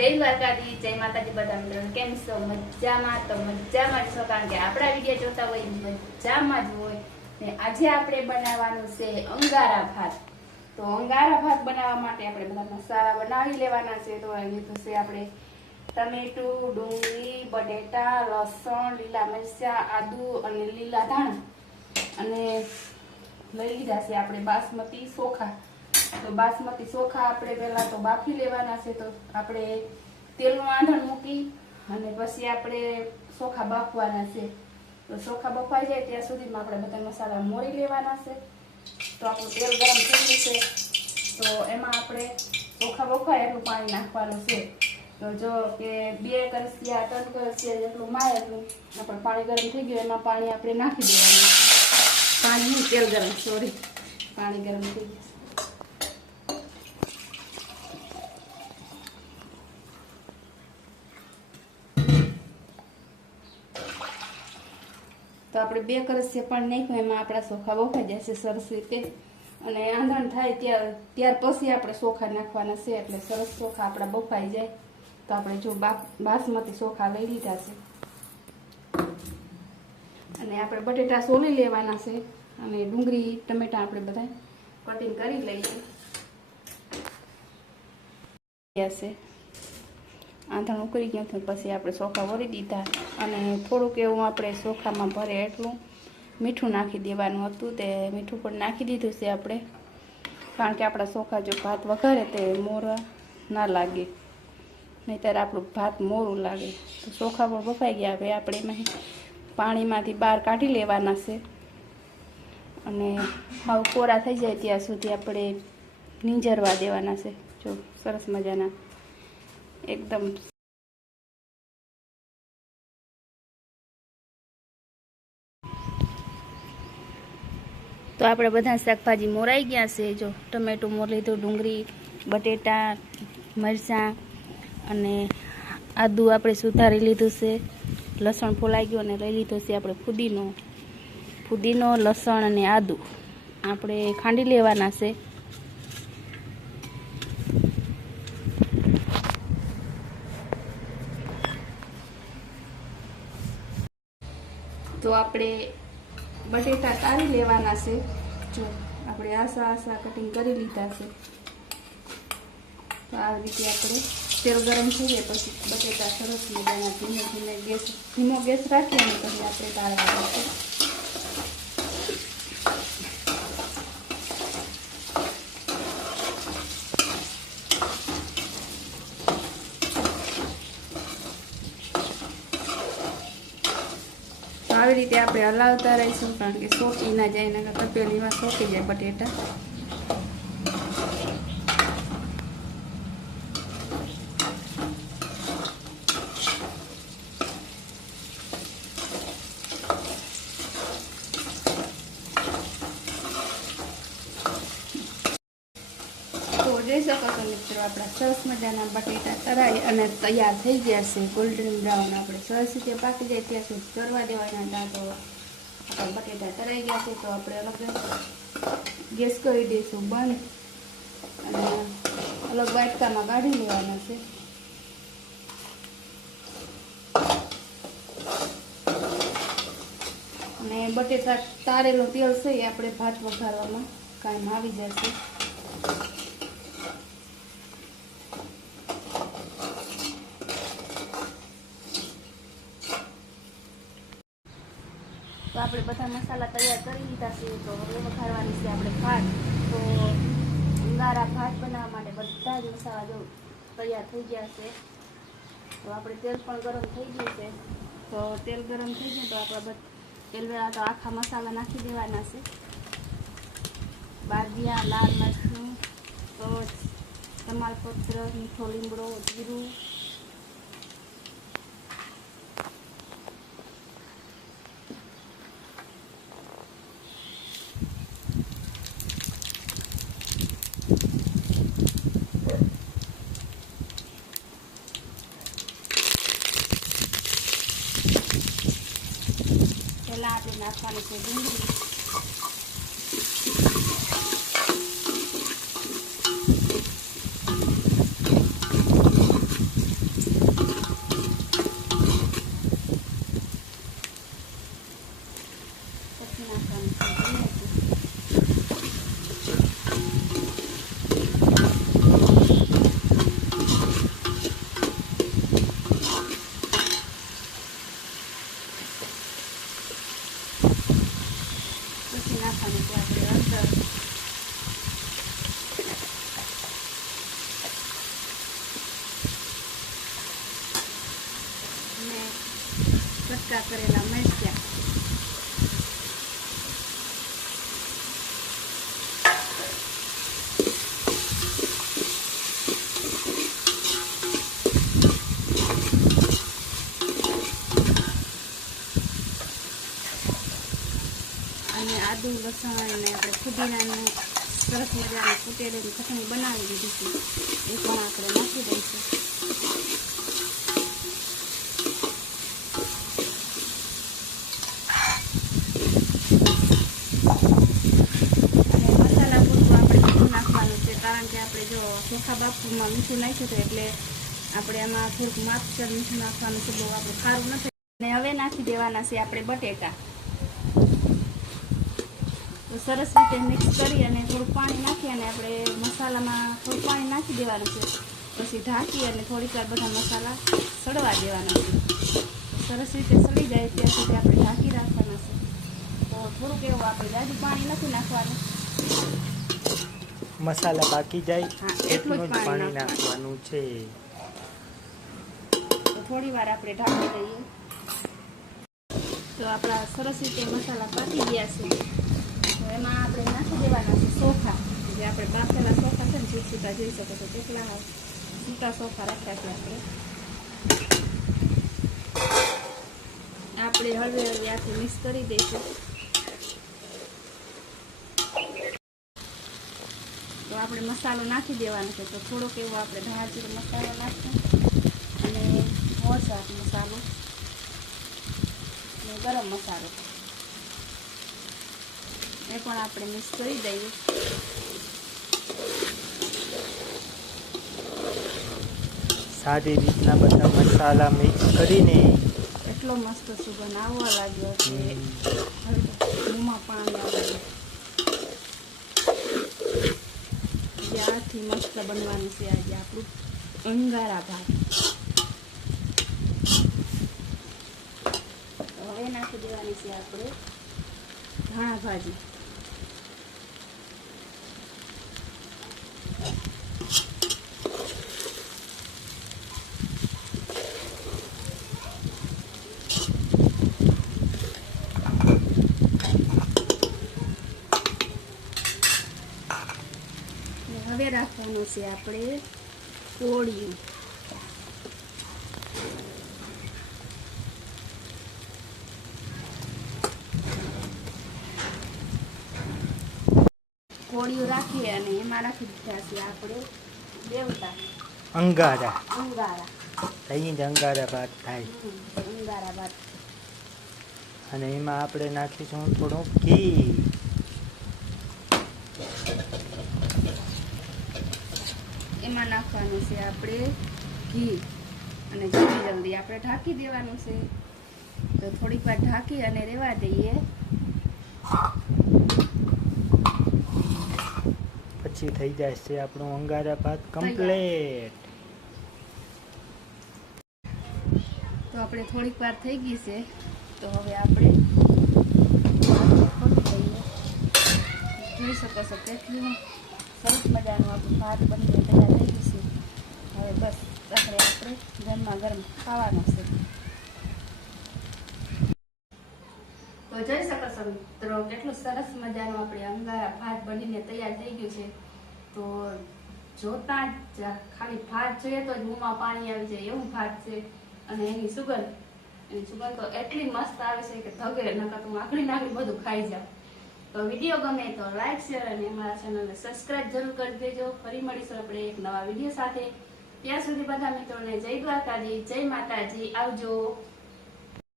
જય દ્વારકાધી, જય માતાજી બધા મિત્રોને. કેમ છો? મજામાં? તો મજામાં જ છો, કારણ કે આપણા વિડીયો જોતા હોય મજામાં જ હોય. ને આજે આપણે બનાવવાનું છે અંગારા ભાત. તો અંગારા ભાત બનાવવા માટે આપણે બધા મસાલા બનાવી લેવાના છે. તો લીધું છે આપણે ટમેટું, ડુંગળી, બટેટા, લસણ, લીલા મરચાં, આદુ અને લીલા ધાણા, અને લઈ લીધા છે આપણે બાસમતી ચોખા. તો બાસમતી ચોખા આપણે પહેલા તો બાફી લેવાના છે. તો આપણે તેલનું આંધણ મૂકી અને પછી આપણે ચોખા બાફવાના છે. તો ચોખા બફાઈ જાય ત્યાં સુધીમાં આપણે બધા મસાલા મોરી લેવાના છે. તો આપણું તેલ ગરમ થઈ જશે તો એમાં આપણે ચોખા બફાય એટલું પાણી નાખવાનું છે. તો જો કે 2 કરસિયા 3 કરસિયા જેટલું માય એટલું આપણે પાણી ગરમ થઈ ગયું એમાં પાણી આપણે નાખી દેવાનું. પાણી તેલ ગરમ, સોરી, પાણી ગરમ થઈ ગયું. તો આપણે 2 કરસિયા પાણી નાખ્યું એમાં આપણા ચોખા બફાઈ જશે સરસ રીતે, અને આંધણ થાય ત્યાર પછી આપણે ચોખા નાખવાના છે. એટલે સરસ ચોખા આપણા બફાઈ જાય. તો આપણે જો બાસમતી ચોખા લઈ લીધા છે અને આપણે બટેટા સોલી લેવાના છે અને ડુંગળી ટમેટા આપણે બધા કટિંગ કરી લઈએ. આંધણ ઉકળી ગયું પછી આપણે ચોખા વળી દીધા અને થોડુંક એવું આપણે ચોખામાં ભરે એટલું મીઠું નાખી દેવાનું હતું. તે મીઠું પણ નાખી દીધું છે આપણે, કારણ કે આપણા ચોખા જો ભાત વઘારે તે મોરા ના લાગે, નહીંતર આપણું ભાત મોરું લાગે. તો ચોખા પણ બફાઈ ગયા. હવે આપણે એમાં પાણીમાંથી બહાર કાઢી લેવાના છે અને હાવ કોરા થઈ જાય ત્યાં સુધી આપણે નીંજરવા દેવાના છે. જો સરસ મજાના એકદમ. તો આપણે બધા શાકભાજી મોરાઈ ગયા છે. જો ટમેટું મોર લીધું, ડુંગળી, બટેટા, મરચાં અને આદુ આપણે સુધારી લીધું છે, લસણ ફોલાઈ ગયું અને લઈ લીધો છે આપણે ફુદીનો, લસણ અને આદુ આપણે ખાંડી લેવાના છે. તો આપણે બટેટા તારી લેવાના છે. જો આપણે આસા કટિંગ કરી લીધા છે. તો આ રીતે આપણે તેલ ગરમ થઈ જાય પછી બટેટા સરસ મજાના ધીમો ગેસ રાખી અને પછી આપણે તાળવાના છે. આવી રીતે આપણે હલાવતા રહીશું, કારણ કે સોકી ના જાય, એના તપેલીમાં સોકી જાય બટેટા. તો જોઈ શકો છો મિત્રો, આપણા સરસ મજાના બટેટા તરાઈ અને તૈયાર થઈ ગયા છે. ગોલ્ડન બ્રાઉન આપણે સરસ રીતે પાકી જાય ત્યાં સુધી કરવા દેવાના હતા. તો આપણા બટેટા તરાઈ ગયા છે. તો આપણે અલગ ગેસ કરી દઈશું બંધ અને અલગ વાટકામાં કાઢી લેવાના છે. અને બટેટા તારેલું તેલ છે એ આપણે ભાત વઘારવામાં કામ આવી જશે. તો આપણે બધા મસાલા તૈયાર કરી લીધા છે. તો હવે વઘારવાની છે આપણે ભાત. તો અંગારા ભાત બનાવવા માટે બધા જ મસાલા જો તૈયાર થઈ ગયા છે. તો આપણે તેલ પણ ગરમ થઈ ગયું છે. તો તેલ ગરમ થઈ ગયું તો આપણે તેલમાં તો આખા મસાલા નાખી દેવાના છે. બાદિયા, લાલ મરચું, તજ, તમાલપત્ર, મીઠો લીમડો, જીરું, પહેલાં આપણે નાખવાની છે ડુંગળી. કટકા કરેલા મરચાં, અને આદુ લસણ અને આપણે ફુદીનાનું સરસ મજાનું કૂટેલું ચટણી બનાવી દીધી છે એ પણ આપણે નાખી દઈશું. અને મસાલા પૂરતું આપણે મીઠું નાખવાનું છે, કારણ કે આપણે જો ચોખા બાફુમાં મીઠું નાખ્યું હતું એટલે આપણે એમાં થોડુંક માપસર મીઠું નાખવાનું છે, બહુ આપણે ખારું નથી. અને હવે નાખી દેવાના છે આપણે બટેકા. તો સરસ રીતે મિક્સ કરી અને થોડું પાણી નાખી અને આપણે મસાલામાં થોડું પાણી નાખી દેવાનું છે. પછી ઢાંકી અને થોડીક વાર બધા મસાલા સળવા દેવાના છે. સરસ રીતે સળી જાય ત્યાં સુધી આપણે ઢાંકી રાખવાના છે. તો થોડુંક એવું આપણે જાજુ પાણી નથી નાખવાનું, મસાલા પાકી જાય એટલું જ પાણી નાખવાનું છે. તો થોડી વાર આપણે ઢાંકી દઈએ. તો આપણા સરસ રીતે મસાલા પાકી ગયા છે. તો એમાં આપણે નાખી દેવાના છે ચોખા, જે આપણે બાફેલા ચોખા છે ને છૂટા જોઈ શકો છો કેટલા છૂટા ચોખા રાખ્યા છે આપણે હળવે હળવે આથી મિક્સ કરી દઈશું. તો આપણે મસાલો નાખી દેવાનો છે. તો થોડોક એવો આપણે ધાણા જીરો મસાલો નાખીએ અને મોળ શાક મસાલો અને ગરમ મસાલો એ પણ આપણે મિક્સ કરી દઈએ. સારી રીતના બધા મસાલા મિક્સ કરીને એટલો મસ્ત સુગંધ આવવા લાગ્યો કે મોંમાં પાણી આવે. ત્યાંથી મસ્ત બનવાનું છે આજે આપણું અંગારા ભાત. હવે નાખી દેવાની છે આપણે ધાણા ભાજી. હવે રાખવાનું છે આપણે કોળિયું. કોળિયું રાખીએ અને એમાં રાખી દીધા છે આપણે દેવતા અંગારા. અંગારા અહીં જ અંગારા ભાત થાય. અંગારા ભાત. અને એમાં આપણે નાખીશું થોડું ઘી. એમાં નાખવાનું છે આપણે ઘી અને જલ્દી જલ્દી આપણે ઢાંકી દેવાનું છે. તો થોડીક વાર ઢાંકી અને રહેવા દઈએ. પછી થઈ જાય છે આપણું અંગારા ભાત કમ્પ્લીટ. તો આપણે થોડીક વાર થઈ ગઈ છે. તો હવે આપણે જોઈ શકો છો કેટલું સરસ મજાનું આપણું ભાત બનીને તૈયાર થઈ ગયું છે. હવે બસ આપણે ગરમા ગરમ ખાવાનું છે. તો જોઈ શકો છો મિત્રો કેટલું સરસ મજાનું આપણે અંગારા ભાત બનીને તૈયાર થઈ ગયું છે. તો જોતા જ ખાલી ભાત જોઈએ તો જ મોંમાં પાણી આવી જાય એવું ભાત છે. અને એની સુગંધ તો એટલી મસ્ત આવે છે કે ધગે નકર હું આખડી બધું ખાઈ જાઉં. તો વિડીયો ગમે તો લાઈક શેર અને અમારા ચેનલને સબસ્ક્રાઇબ જરૂર કરી દેજો. ફરી મળીશું આપણે એક નવા વિડીયો સાથે. ત્યાં સુધી બધા મિત્રોને જય દ્વારકાધીશ, જય માતાજી, આવજો.